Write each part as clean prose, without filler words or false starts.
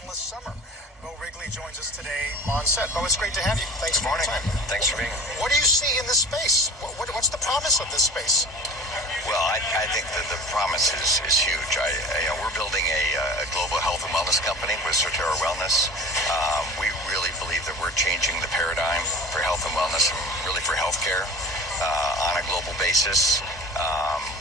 endless summer. Beau Wrigley joins us today on set. Beau, it's great to have you. Thanks Good for morning. your time. Thanks for being here. What do you see in this space? What's the promise of this space? Well, I think that the promise is huge. We're building a global health and wellness company with Sotera Wellness. We really believe that we're changing the paradigm for health and wellness and really for healthcare on a global basis.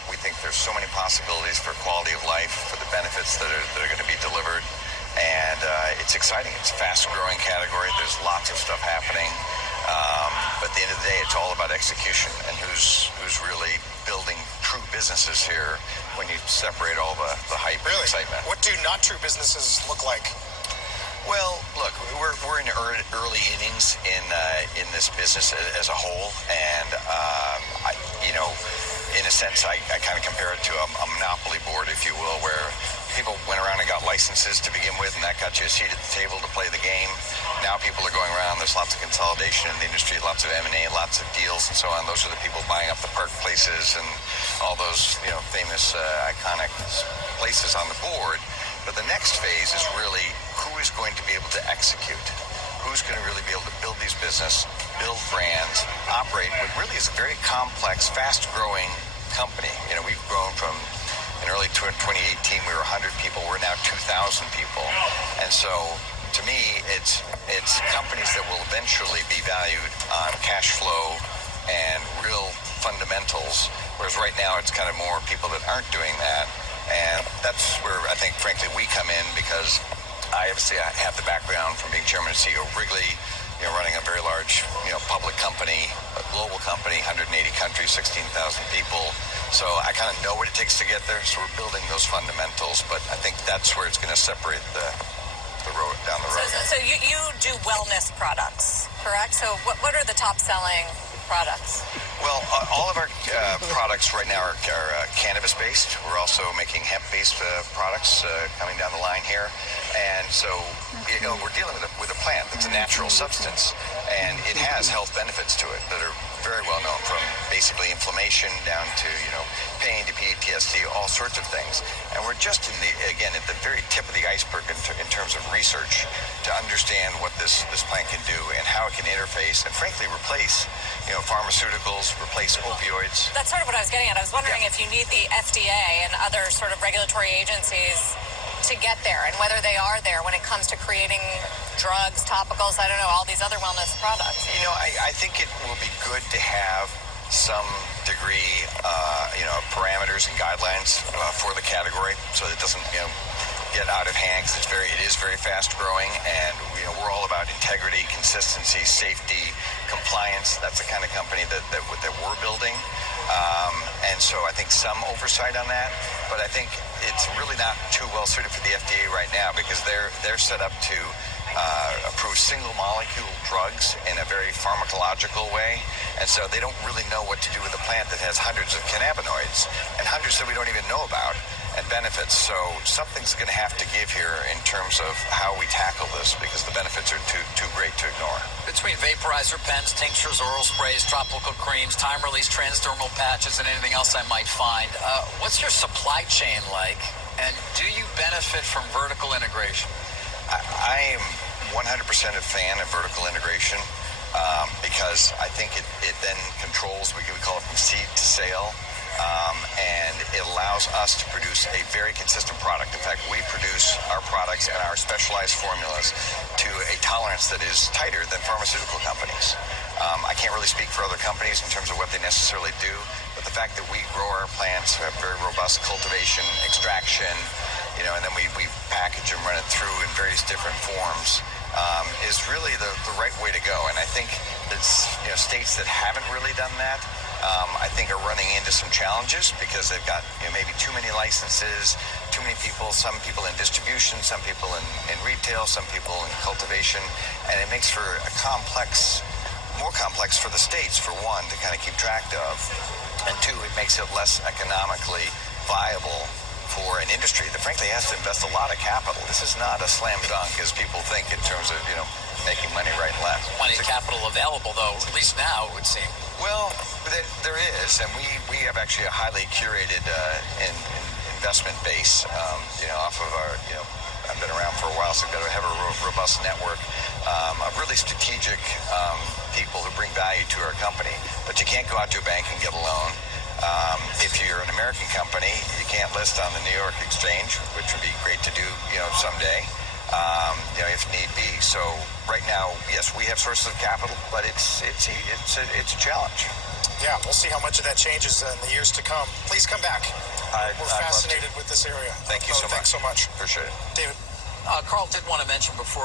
We think there's so many possibilities for quality of life, for the benefits that are going to be delivered. And it's exciting. It's a fast-growing category. There's lots of stuff happening. But at the end of the day, it's all about execution and who's really building true businesses here when you separate all the hype and excitement. What do not true businesses look like? Well, look, we're in early innings in this business as a whole, and in a sense, I kind of compare it to a monopoly board, if you will, where people went around and got licenses to begin with, and that got you a seat at the table to play the game. Now people are going around. There's lots of consolidation in the industry, lots of M&A, lots of deals, and so on. Those are the people buying up the park places and all those famous, iconic places on the board. But the next phase is really who is going to be able to execute. Who's going to really be able to build these business, build brands, operate what really is a very complex, fast-growing company. We've grown from, in early 2018, we were 100 people. We're now 2,000 people. And so, to me, it's companies that will eventually be valued on cash flow and real fundamentals, whereas right now it's kind of more people that aren't doing that. And that's where I think, frankly, we come in, because I have the background from being chairman and CEO of Wrigley, running a very large, public company, a global company, 180 countries, 16,000 people. So I kind of know what it takes to get there. So we're building those fundamentals, but I think that's where it's going to separate the road down the road. So you do wellness products, correct? So what are the top selling products? Well, all of our products right now are cannabis-based. We're also making hemp-based products coming down the line here. And so, we're dealing with a plant that's a natural substance, and it has health benefits to it that are very well known, from basically inflammation down to, pain to PTSD, all sorts of things. And we're just at the very tip of the iceberg in terms of research to understand what this plant can do and how it can interface and frankly replace, pharmaceuticals, replace opioids. That's sort of what I was getting at. I was wondering if you need the FDA and other sort of regulatory agencies to get there, and whether they are there when it comes to creating drugs, topicals, I don't know, all these other wellness products. I think it will be good to have some degree, parameters and guidelines for the category, so it doesn't, get out of hand, because it is very fast growing, and we're all about integrity, consistency, safety, compliance. That's the kind of company that we're building, and so I think some oversight on that, but I think it's really not too well suited for the FDA right now, because they're set up to approve single molecule drugs in a very pharmacological way, and so they don't really know what to do with a plant that has hundreds of cannabinoids and hundreds that we don't even know about, and benefits. So something's going to have to give here in terms of how we tackle this, because the benefits are too great to ignore. Between vaporizer pens, tinctures, oral sprays, topical creams, time-release transdermal patches, and anything else I might find, what's your supply chain like, and do you benefit from vertical integration? I am 100% a fan of vertical integration, because I think it then controls, we call it from seed to sale, and it allows us to produce a very consistent product. In fact, we produce our products and our specialized formulas to a tolerance that is tighter than pharmaceutical companies. I can't really speak for other companies in terms of what they necessarily do, but the fact that we grow our plants, we have very robust cultivation, extraction, and then we package and run it through in various different forms, is really the right way to go. And I think that states that haven't really done that, I think are running into some challenges, because they've got maybe too many licenses, too many people, some people in distribution, some people in retail, some people in cultivation, and it makes for a more complex for the states, for one, to kind of keep track of, and two, it makes it less economically viable for an industry that frankly has to invest a lot of capital. This is not a slam dunk, as people think, in terms of, making money right and left. Plenty of capital available, though, at least now, it would seem. Well, there is, and we have actually a highly curated investment base, off of our, I've been around for a while, so we've got to have a robust network of really strategic people who bring value to our company. But you can't go out to a bank and get a loan. If you're an American company, you can't list on the New York Exchange, which would be great to do, someday, if need be. So right now, yes, we have sources of capital, but it's a challenge. Yeah, we'll see how much of that changes in the years to come. Please come back. We're fascinated with this area. Thank you so much. Thanks so much. Appreciate it. David. Carl did want to mention before